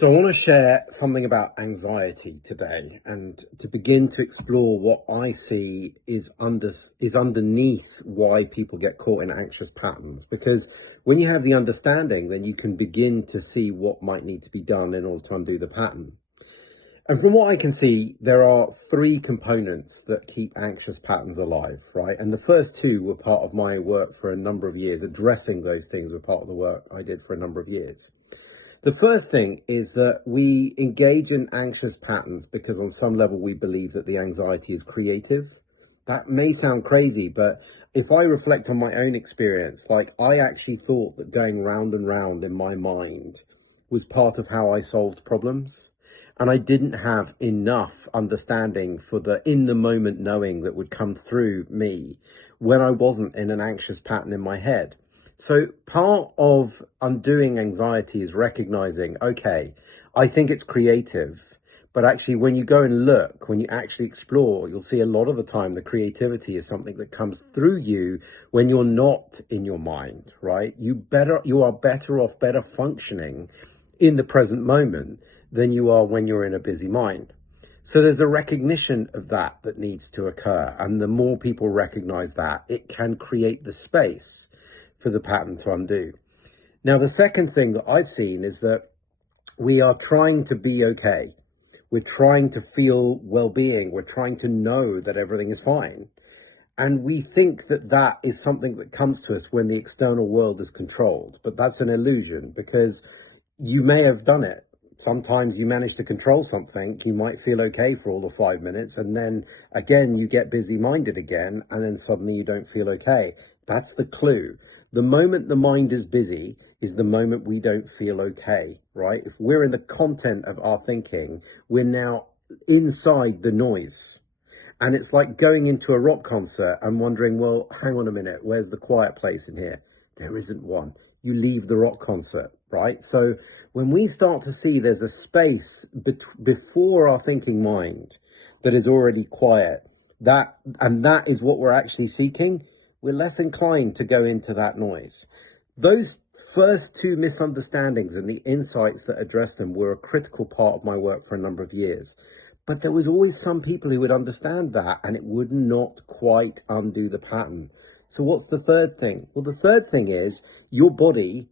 So I want to share something about anxiety today, and to begin to explore what I see is underneath why people get caught in anxious patterns. Because when you have the understanding, then you can begin to see what might need to be done in order to undo the pattern. And from what I can see, there are three components that keep anxious patterns alive, right? And the first two were part of my work for a number of years. Addressing those things were part of the work I did for a number of years. The first thing is that we engage in anxious patterns because on some level we believe that the anxiety is creative. That may sound crazy, but if I reflect on my own experience, like I actually thought that going round and round in my mind was part of how I solved problems. And I didn't have enough understanding for the in the moment knowing that would come through me when I wasn't in an anxious pattern in my head. So part of undoing anxiety is recognizing, okay, I think it's creative, but actually when you go and look, when you actually explore, you'll see a lot of the time the creativity is something that comes through you when you're not in your mind, right? You are better off, better functioning in the present moment than you are when you're in a busy mind. So there's a recognition of that needs to occur. And the more people recognize that, it can create the space for the pattern to undo. Now, the second thing that I've seen is that we are trying to be okay. We're trying to feel well-being. We're trying to know that everything is fine. And we think that that is something that comes to us when the external world is controlled. But that's an illusion, because you may have done it. Sometimes you manage to control something, you might feel okay for all of 5 minutes, and then again, you get busy-minded again, and then suddenly you don't feel okay. That's the clue. The moment the mind is busy is the moment we don't feel okay, right? If we're in the content of our thinking, we're now inside the noise. And it's like going into a rock concert and wondering, well, hang on a minute, where's the quiet place in here? There isn't one. You leave the rock concert, right? So when we start to see there's a space before our thinking mind that is already quiet, that is what we're actually seeking, we're less inclined to go into that noise. Those first two misunderstandings and the insights that address them were a critical part of my work for a number of years. But there was always some people who would understand that, and it would not quite undo the pattern. So what's the third thing? Well, the third thing is your body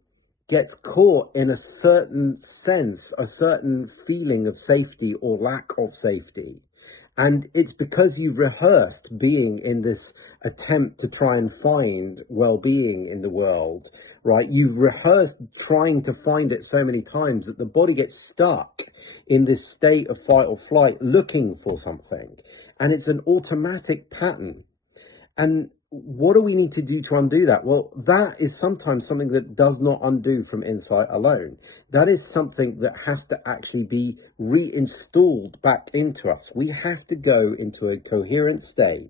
gets caught in a certain sense, a certain feeling of safety or lack of safety. And it's because you've rehearsed being in this attempt to try and find well-being in the world, right? You've rehearsed trying to find it so many times that the body gets stuck in this state of fight or flight looking for something. And it's an automatic pattern. And what do we need to do to undo that? Well, that is sometimes something that does not undo from insight alone. That is something that has to actually be reinstalled back into us. We have to go into a coherent state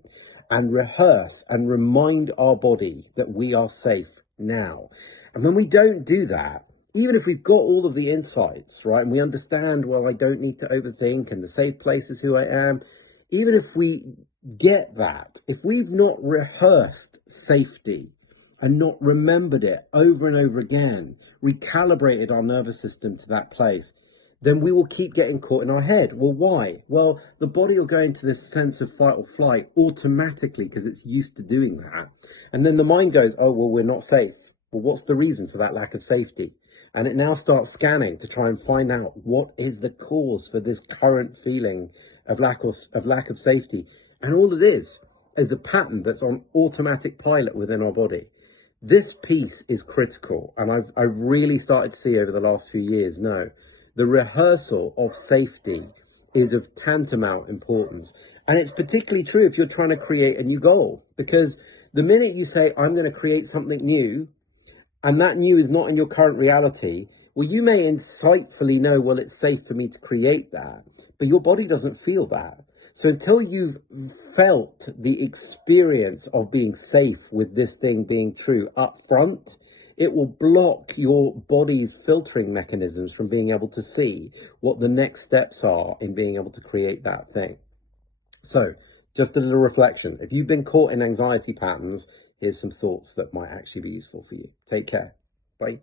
and rehearse and remind our body that we are safe now. And when we don't do that, even if we've got all of the insights, right, and we understand, well, I don't need to overthink and the safe place is who I am, even if we get that, if we've not rehearsed safety and not remembered it over and over again, recalibrated our nervous system to that place, then we will keep getting caught in our head. Well, why? Well, the body will go into this sense of fight or flight automatically because it's used to doing that. And then the mind goes, oh, well, we're not safe. Well, what's the reason for that lack of safety? And it now starts scanning to try and find out what is the cause for this current feeling of lack of safety. And all it is a pattern that's on automatic pilot within our body. This piece is critical. And I've really started to see over the last few years, no, the rehearsal of safety is of tantamount importance. And it's particularly true if you're trying to create a new goal, because the minute you say, I'm going to create something new, and that new is not in your current reality, well, you may insightfully know, well, it's safe for me to create that, but your body doesn't feel that. So until you've felt the experience of being safe with this thing being true up front, it will block your body's filtering mechanisms from being able to see what the next steps are in being able to create that thing. So just a little reflection. If you've been caught in anxiety patterns, here's some thoughts that might actually be useful for you. Take care. Bye.